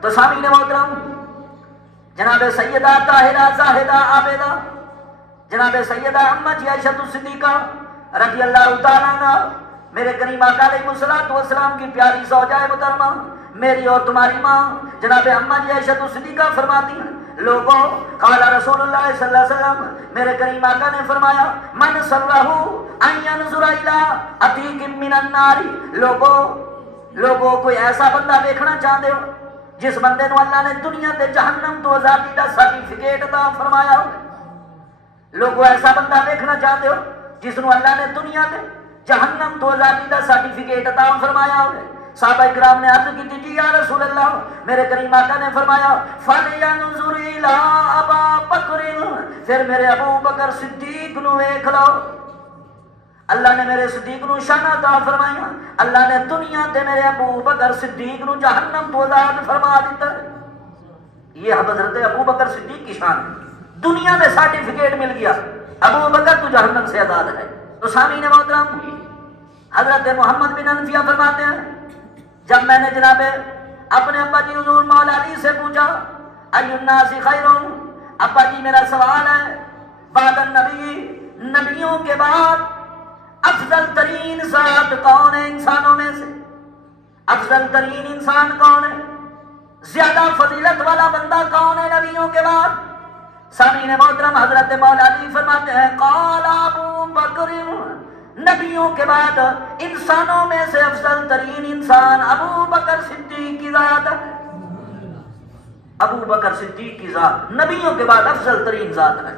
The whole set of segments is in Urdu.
تو سامعین محترم، جناب سیدہ طاہرہ زاہدہ عابدہ جناب سیدہ اماں جی عائشہ الصدیقہ رضی اللہ تعالیٰ عنہ، میرے کریم آقا علیہ الصلوۃ والسلام کی پیاری زوجہ محترمہ، میری اور تمہاری ماں جناب اماں جی عائشہ الصدیقہ فرماتی ہیں، لوگوں قال رسول اللہ صلی اللہ علیہ وسلم، میرے کریم آقا نے فرمایا، من سرہ ان ینظر الی عتیق من النار، لوگوں کوئی ایسا بندہ دیکھنا چاہتے ہو جس بندے نو اللہ نے دنیا تے جہنم تو آزادی دا سرٹیفکیٹ عطا فرمایا ہو؟ لوگوں ایسا بندہ دیکھنا چاہتے ہو جس نو اللہ نے دنیا تے جہنم تو آزادی دا سرٹیفکیٹ عطا فرمایا ہو؟ صحابہ کرام نے عرض کی تھی، یا رسول اللہ، میرے کریم آقا نے فرمایا، فَلْيَنْظُرْ إِلَىٰ أَبَا بَكْرٍ، پھر میرے ابو بکر صدیق نو دیکھ لو۔ اللہ نے میرے صدیق نو شان عطا فرمایا، اللہ نے دنیا تے میرے ابو بکر صدیق نو جہنم تو آزاد فرما دیتا ہے۔ یہ حضرت ابو بکر صدیق کی شان ہے، دنیا میں سرٹیفکیٹ مل گیا، ابو بکر تو جہنم سے آزاد ہے۔ تو سامعین محترم، حضرت محمد بن انفیہ فرماتے ہیں، جب میں نے جناب اپنے ابا جی حضور مولا علی سے پوچھا، ای الناس خیر، ابا جی میرا سوال ہے، بعد النبی، نبیوں کے بعد افضل ترین ذات کون ہے انسانوں میں سے؟ افضل ترین انسان کون ہے؟ زیادہ فضیلت والا بندہ کون ہے نبیوں کے بعد؟ سامعین محترم، حضرت مولا علی فرماتے ہیں، قال ابو بکر، نبیوں کے بعد انسانوں میں سے افضل ترین انسان ابو بکر صدیق کی ذات ہے۔ ابو بکر صدیق کی ذات نبیوں کے بعد افضل ترین ذات ہے۔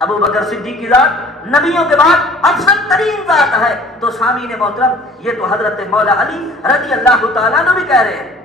ابو بکر صدیق کی ذات نبیوں کے بعد افضل ترین ذات ہے۔ تو سامعین محترم، یہ تو حضرت مولا علی رضی اللہ تعالیٰ عنہ بھی کہہ رہے ہیں۔